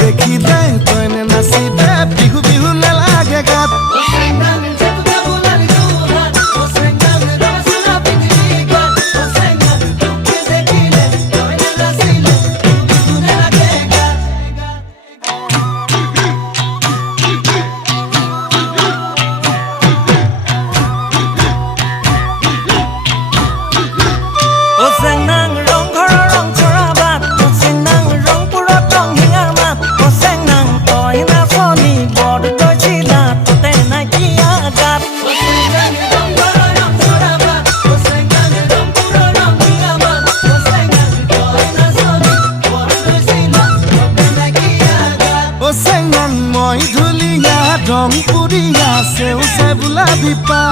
দেখিলে তইনে নাচিলে বিহু বিহু নালাগে গাত মই ধুলিয়া রং পুরিয়া সেউ সে বুলা বিপা